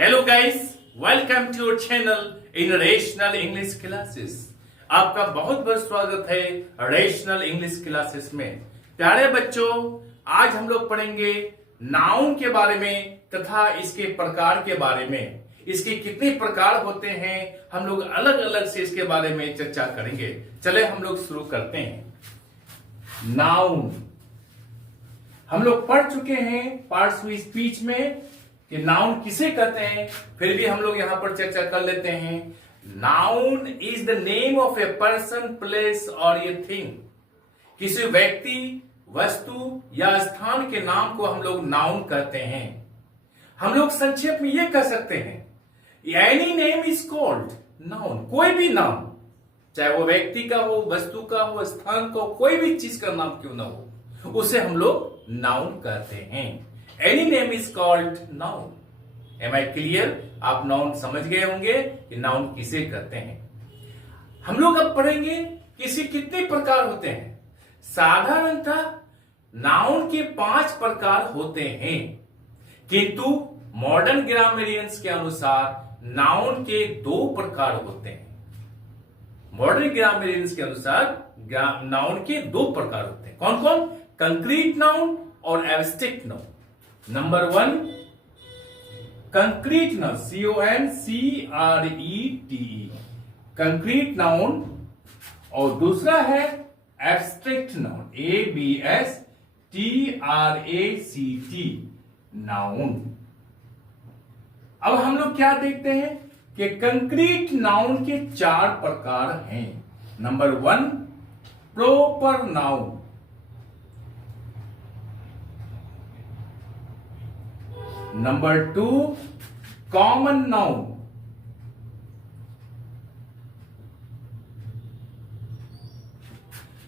Hello guys, welcome to your channel in rational English classes. आपका बहुत बहुत स्वागत है रेशनल इंग्लिश क्लासेस में। प्यारे बच्चों, आज हम लोग पढ़ेंगे नाउन के बारे में तथा इसके प्रकार के बारे में। इसके कितने प्रकार होते हैं हम लोग अलग अलग से इसके बारे में चर्चा करेंगे। चले हम लोग शुरू करते हैं। नाउन हम लोग पढ़ चुके हैं पार्ट्स ऑफ स्पीच में कि नाउन किसे कहते हैं, फिर भी हम लोग यहां पर चर्चा कर लेते हैं। Noun is the name of a person, place और ए थिंग। किसी व्यक्ति, वस्तु या स्थान के नाम को हम लोग नाउन कहते हैं। हम लोग संक्षेप में यह कह सकते हैं any name is called noun. कोई भी नाम, चाहे वो व्यक्ति का हो, वस्तु का हो, स्थान का हो, कोई भी चीज का नाम क्यों ना हो, उसे हम लोग नाउन कहते हैं। Any name is called noun. Am I clear? आप नाउन समझ गए होंगे कि नाउन किसे कहते हैं। हम लोग अब पढ़ेंगे कि इसके कितने प्रकार होते हैं। साधारणतः नाउन के 5 प्रकार होते हैं, किंतु मॉडर्न ग्रामरियंस के अनुसार नाउन के 2 प्रकार होते हैं। मॉडर्न ग्रामरियंस के अनुसार नाउन के 2 प्रकार होते हैं। कौन कौन? कंक्रीट नाउन और abstract noun. Number 1 concrete noun, CONCRET, concrete noun, और दूसरा है एब्स्ट्रैक्ट नाउन, ABSTRACT नाउन। अब हम लोग क्या देखते हैं कि कंक्रीट नाउन के 4 प्रकार हैं। Number 1 proper noun, number 2 common noun,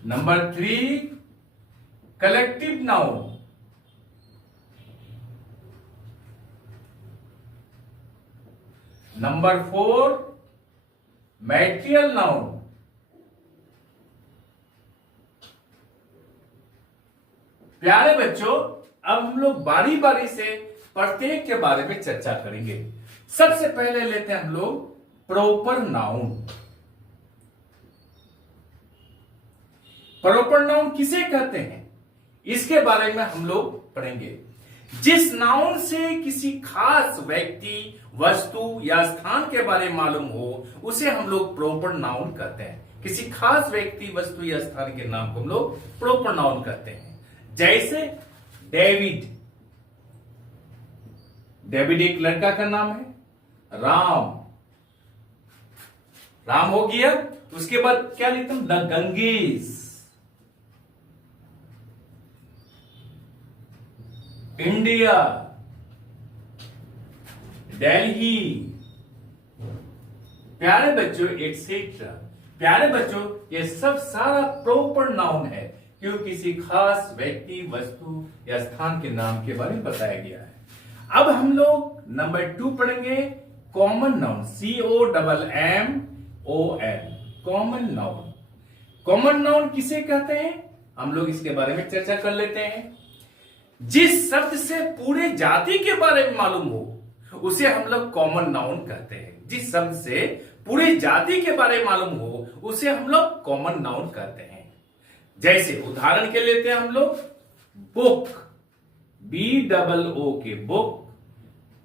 number 3 collective noun, number 4 material noun, प्यारे बच्चों, अब हम लोग बारी बारी से प्रत्येक के बारे में चर्चा करेंगे। सबसे पहले लेते हैं हम लोग प्रॉपर नाउन। प्रॉपर नाउन किसे कहते हैं, इसके बारे में हम लोग पढ़ेंगे। जिस नाउन से किसी खास व्यक्ति, वस्तु या स्थान के बारे में मालूम हो, उसे हम लोग प्रॉपर नाउन कहते हैं। किसी खास व्यक्ति, वस्तु या स्थान के नाम को हम लोग प्रॉपर नाउन कहते हैं। जैसे डेविड, डेविड एक लड़का का नाम है। राम, राम हो गया। उसके बाद क्या लिखता हूं? The Ganges, India, Delhi. प्यारे बच्चों एक्सेट्रा। प्यारे बच्चों, ये सब सारा प्रॉपर नाउन है, क्योंकि किसी खास व्यक्ति, वस्तु या स्थान के नाम के बारे में बताया गया है। अब हम लोग नंबर 2 पढ़ेंगे common noun, COMMON, common noun. Common noun किसे कहते हैं, हम लोग इसके बारे में चर्चा कर लेते हैं। जिस शब्द से पूरे जाति के बारे में मालूम हो, उसे हम लोग कॉमन नाउन कहते हैं। जिस शब्द से पूरे जाति के बारे में मालूम हो, उसे हम लोग कॉमन नाउन कहते हैं। जैसे उदाहरण के लेते हैं हम लोग book, BOO K book,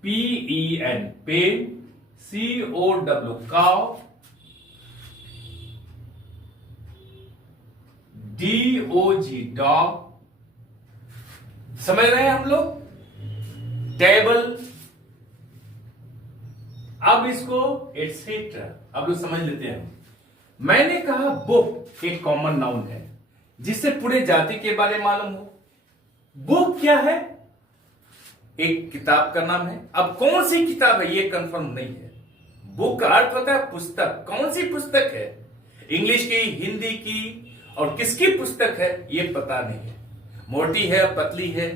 PEN pen, COW cow, DOG dog. समझ रहे हैं हम लोग? टेबल। अब इसको एटसेट्रा अब लोग समझ लेते हैं। मैंने कहा बुक एक कॉमन नाउन है, जिससे पूरे जाति के बारे में मालूम हो। बुक क्या है? एक किताब का नाम है। अब कौन सी किताब है ये कंफर्म नहीं है। बुक का अर्थ होता है पुस्तक। कौन सी पुस्तक है? इंग्लिश की, हिंदी की, और किसकी पुस्तक है ये पता नहीं है। मोटी है, पतली है,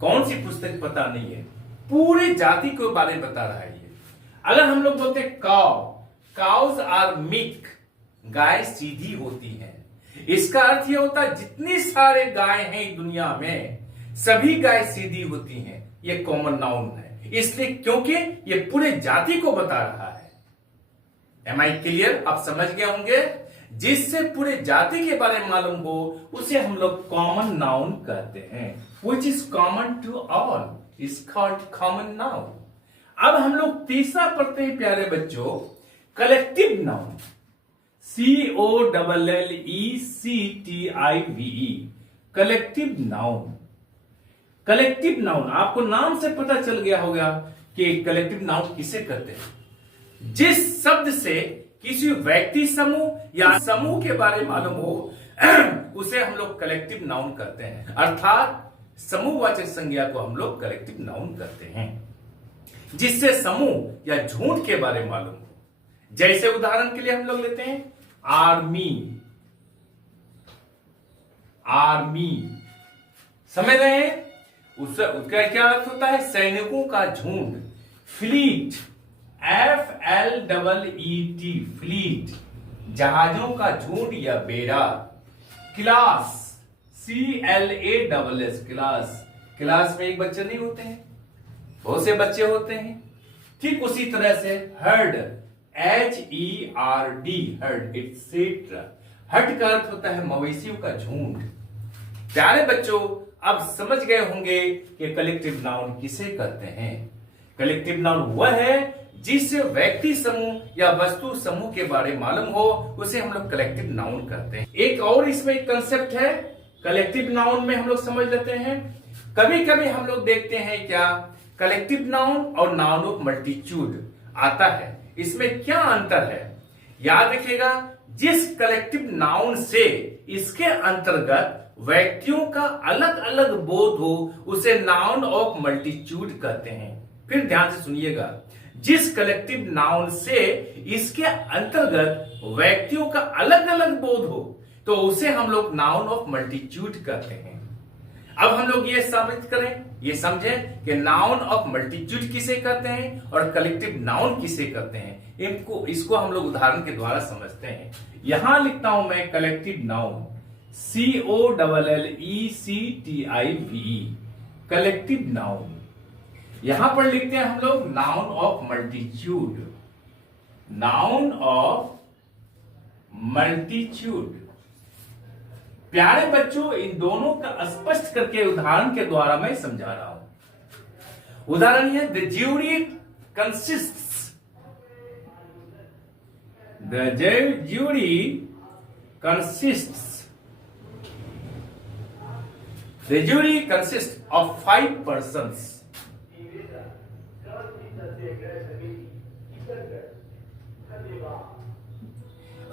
कौन सी पुस्तक पता नहीं है। पूरे जाति के बारे में बता रहा है ये। अगर हम लोग बोलते हैं काउ, काउज आर मिक, गाय सीधी होती है। इसका अर्थ ये होता है जितनी सारे गाय हैं दुनिया में, सभी गाय सीधी होती हैं। ये कॉमन नाउन है। इसलिए क्योंकि ये पूरे जाति को बता रहा है। Am I clear? आप समझ गए होंगे। जिससे पूरे जाति के बारे में मालूम हो उसे हम लोग कॉमन नाउन कहते हैं। Which is common to all is called common noun. अब हम लोग तीसरा पढ़ते हैं प्यारे बच्चों, collective noun. COLLECTIVE, collective noun. Collective noun, आपको नाम से पता चल गया होगा कि कलेक्टिव नाउन किसे कहते हैं। जिस शब्द से किसी व्यक्ति समूह या समूह के बारे में मालूम हो उसे हम लोग कलेक्टिव नाउन कहते हैं, अर्थात समूहवाचक संज्ञा को हम लोग कलेक्टिव नाउन कहते हैं। जिससे समूह या झुंड के बारे में मालूम हो। जैसे उदाहरण के लिए हम लोग लेते हैं आर्मी। आर्मी समझ रहे हैं? उसका क्या अर्थ होता है? सैनिकों का झुंड। फ्लीट, FLEET, फ्लीट, जहाजों का झुंड या बेड़ा। Class, CLASS, class. क्लास में एक बच्चे नहीं होते हैं, बहुत से बच्चे होते हैं। ठीक उसी तरह से heard, HERD, heard, etcetera. Heard का अर्थ होता है मवेशियों का झुंड। प्यारे बच्चों, अब समझ गए होंगे कि कलेक्टिव नाउन किसे कहते हैं। कलेक्टिव नाउन वह है जिस व्यक्ति समूह या वस्तु समूह के बारे में मालूम हो उसे हम लोग कलेक्टिव नाउन कहते हैं। एक और इसमें एक कंसेप्ट है कलेक्टिव नाउन में, हम लोग समझ लेते हैं। कभी कभी हम लोग देखते हैं क्या कलेक्टिव नाउन और नाउन ऑफ मल्टीट्यूड आता है, इसमें क्या अंतर है? याद रखिएगा, जिस कलेक्टिव नाउन से इसके अंतर्गत व्यक्तियों का अलग अलग बोध हो उसे नाउन ऑफ मल्टीट्यूड कहते हैं। फिर ध्यान से सुनिएगा, जिस कलेक्टिव नाउन से इसके अंतर्गत व्यक्तियों का अलग अलग बोध हो तो उसे हम लोग नाउन ऑफ मल्टीट्यूड कहते हैं। अब हम लोग ये साबित करें, ये समझें कि नाउन ऑफ मल्टीट्यूड किसे कहते हैं और कलेक्टिव नाउन किसे कहते हैं। इसको हम लोग उदाहरण के द्वारा समझते हैं। यहां लिखता हूं मैं collective noun, COLLECTIVE, collective noun. यहां पर लिखते हैं हम लोग noun of multitude, noun of multitude. प्यारे बच्चों, इन दोनों का स्पष्ट करके उदाहरण के द्वारा मैं समझा रहा हूं। उदाहरण है the jury consists, the jury consists, the jury consist of 5 persons।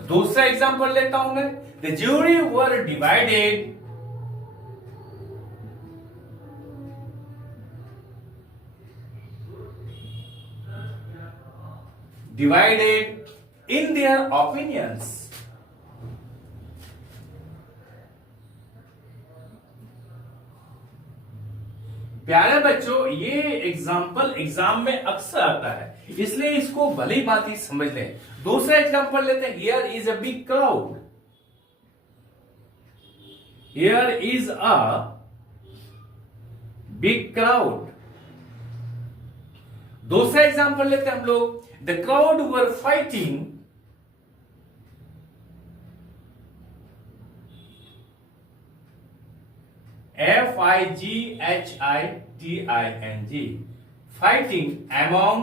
दूसरा एग्जांपल लेता हूं मैं, the jury were divided in their opinions। प्यारे बच्चों, ये एग्जाम्पल एग्जाम में अक्सर आता है, इसलिए इसको भली भांति समझ लें। दूसरा एग्जाम्पल लेते हैं, here is a big crowd, here is a big crowd. दूसरा एग्जाम्पल लेते हैं हम लोग, the crowd were fighting FIGHITING, fighting among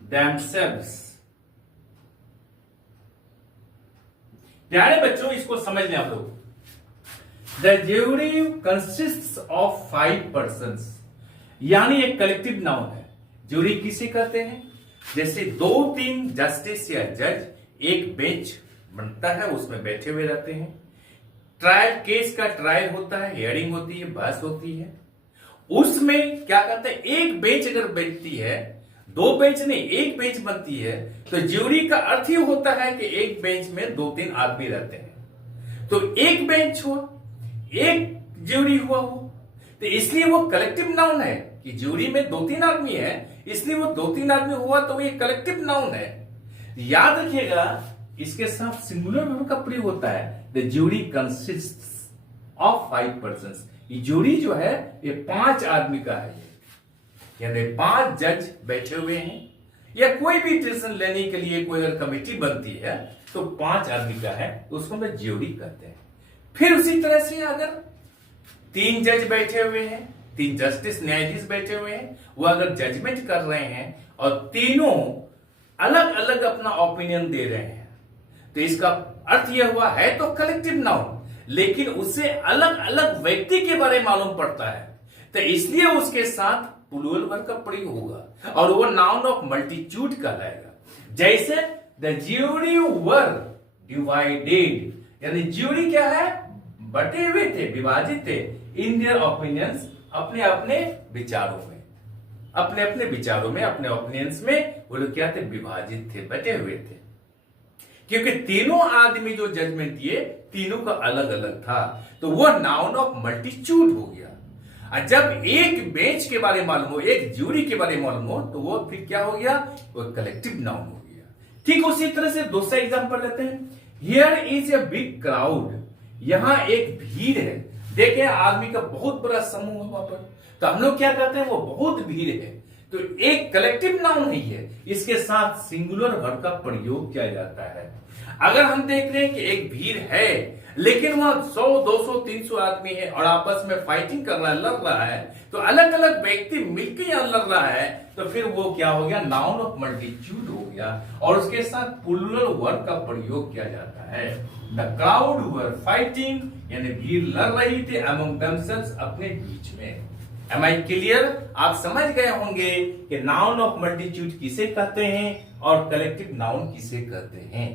themselves। प्यारे बच्चों, इसको समझ लें आप लोग। The jury consists of 5 persons, यानी एक कलेक्टिव नाउन है। ज्यूरी किसे कहते हैं? जैसे 2-3 जस्टिस या जज एक बेंच बनता है, उसमें बैठे हुए रहते हैं। ट्रायल, केस का ट्रायल होता है, हियरिंग होती है, बहस होती है। उसमें क्या करते हैं, एक बेंच अगर बैठती है, 2 बेंच नहीं, एक बेंच बनती है, तो ज्यूरी का अर्थ ही होता है कि एक बेंच में 2-3 आदमी रहते हैं। तो एक बेंच हुआ, एक ज्यूरी हुआ हो, तो इसलिए वो कलेक्टिव नाउन है कि ज्यूरी में 2-3 आदमी है, इसलिए वो 2-3 आदमी हुआ तो ये कलेक्टिव नाउन है। याद रखिएगा, इसके साथ सिंगुलर वर्ब का प्रयोग होता है, the jury consists of 5 persons, ये जूरी जो है ये 5 आदमी का है, यानी 5 जज बैठे हुए हैं, या कोई भी डिसीजन लेने के लिए कोई अगर कमेटी बनती है तो 5 आदमी का है, तो उसको हम ज्यूरी कहते हैं। फिर उसी तरह से अगर 3 जज बैठे हुए हैं, 3 जस्टिस न्यायाधीश बैठे हुए हैं, वो अगर जजमेंट कर रहे हैं और तीनों अलग अलग अपना ओपिनियन दे रहे हैं, तो इसका अर्थ यह हुआ है तो कलेक्टिव नाउन, लेकिन उससे अलग अलग व्यक्ति के बारे में मालूम पड़ता है, तो इसलिए उसके साथ प्लूरल वर्ब का प्रयोग होगा और वो नाउन ऑफ मल्टीट्यूड कहलाएगा। जैसे द ज्यूरी वर डिवाइडेड, यानी ज्यूरी क्या है, बटे हुए थे, विभाजित थे, इन देयर ओपिनियंस, अपने अपने विचारों में, अपने अपने विचारों में, अपने ओपिनियंस में वो लोग क्या थे, विभाजित थे, बटे हुए थे, क्योंकि तीनों आदमी जो जजमेंट दिए तीनों का अलग अलग था, तो वो नाउन ऑफ मल्टीट्यूड हो गया। और जब एक बेंच के बारे में मालूम हो, एक ज्यूरी के बारे में मालूम हो, तो वो फिर क्या हो गया, वो कलेक्टिव नाउन हो गया। ठीक उसी तरह से दूसरा एग्जांपल लेते हैं। Here is a big crowd, यहां एक भीड़ है। देखें आदमी का बहुत बड़ा समूह है वहां पर, तो हम लोग क्या कहते हैं, वो बहुत भीड़ है, तो एक कलेक्टिव नाउन नहीं है, इसके साथ सिंगुलर वर्ब का प्रयोग किया जाता है। अगर हम देख रहे हैं कि एक भीड़ है लेकिन वहां 100, 200, 300 आदमी है और आपस में फाइटिंग कर रहा है, लड़ रहा है, तो अलग अलग व्यक्ति मिलकर यहां लड़ रहा है, तो फिर वो क्या हो गया, नाउन ऑफ मल्टीट्यूड हो गया और उसके साथ प्लूरल वर्ब का प्रयोग किया जाता है। द क्राउड वर फाइटिंग, यानी भीड़ लड़ रही थी अमंग देमसेल्व्स, अपने बीच में। Am I clear? आप समझ गए होंगे कि नाउन ऑफ मल्टीट्यूड किसे कहते हैं और कलेक्टिव नाउन किसे कहते हैं।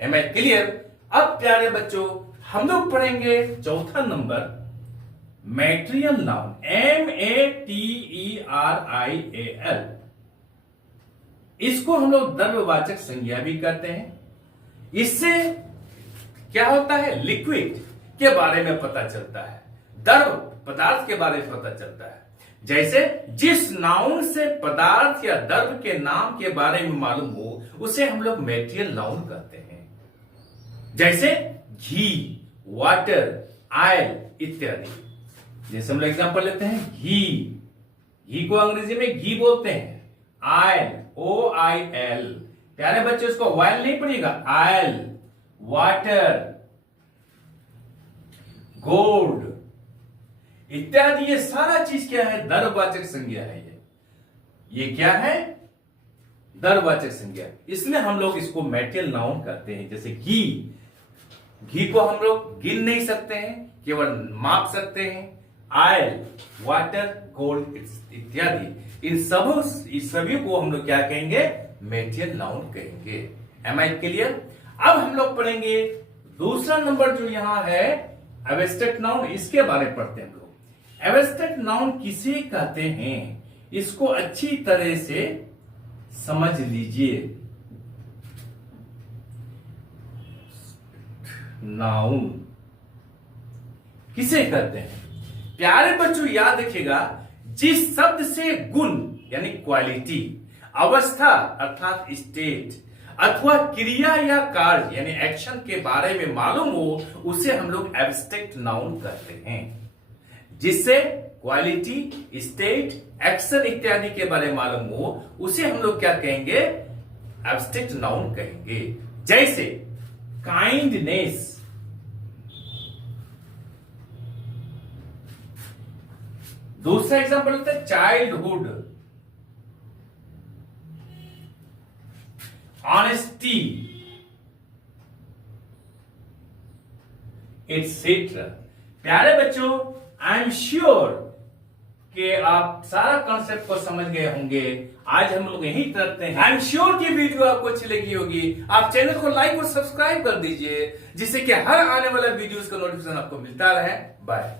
Am I clear? अब प्यारे बच्चों हम लोग पढ़ेंगे चौथा नंबर, मैट्रियल नाउन, MATERIAL। इसको हम लोग द्रव्यवाचक संज्ञा भी कहते हैं। इससे क्या होता है, लिक्विड के बारे में पता चलता है, द्रव पदार्थ के बारे में पता चलता है। जैसे जिस नाउन से पदार्थ या द्रव के नाम के बारे में मालूम हो उसे हम लोग मैटेरियल नाउन कहते हैं। जैसे घी, वाटर, ऑयल इत्यादि। जैसे हम लोग एग्जांपल लेते हैं, घी को अंग्रेजी में घी बोलते हैं, ऑयल OIL। प्यारे बच्चे उसको ऑयल नहीं पड़ेगा, ऑयल, वाटर, गोल्ड इत्यादि, ये सारा चीज क्या है, द्रव्यवाचक संज्ञा है। ये क्या है, द्रव्यवाचक संज्ञा। इसलिए हम लोग इसको मैटेरियल नाउन कहते हैं। जैसे घी को हम लोग गिन नहीं सकते हैं, केवल माप सकते हैं। ऑयल, वाटर, गोल्ड इत्यादि, इन सभी को हम लोग क्या कहेंगे, मैटेरियल नाउन कहेंगे। Am I clear? अब हम लोग पढ़ेंगे दूसरा नंबर जो यहां है, एब्स्ट्रैक्ट नाउन। इसके बारे में पढ़ते हैं हम लोग। एब्स्ट्रैक्ट नाउन किसे कहते हैं, इसको अच्छी तरह से समझ लीजिए। नाउन किसे कहते हैं, प्यारे बच्चों याद रखिएगा, जिस शब्द से गुण यानी क्वालिटी, अवस्था अर्थात स्टेट, अथवा क्रिया या कार्य यानी एक्शन के बारे में मालूम हो उसे हम लोग एब्स्ट्रैक्ट नाउन कहते हैं। जिससे क्वालिटी, स्टेट, एक्शन इत्यादि के बारे में मालूम हो उसे हम लोग क्या कहेंगे, एब्स्ट्रैक्ट नाउन कहेंगे। जैसे काइंडनेस, दूसरा एग्जांपल होता है चाइल्डहुड, ऑनेस्टी एटसेट्रा। प्यारे बच्चों आई एम श्योर कि आप सारा कॉन्सेप्ट को समझ गए होंगे। आज हम लोग यही करते हैं। आई एम श्योर कि वीडियो आपको अच्छी लगी होगी। आप चैनल को लाइक और सब्सक्राइब कर दीजिए जिससे कि हर आने वाला वीडियोस का नोटिफिकेशन आपको मिलता रहे। बाय।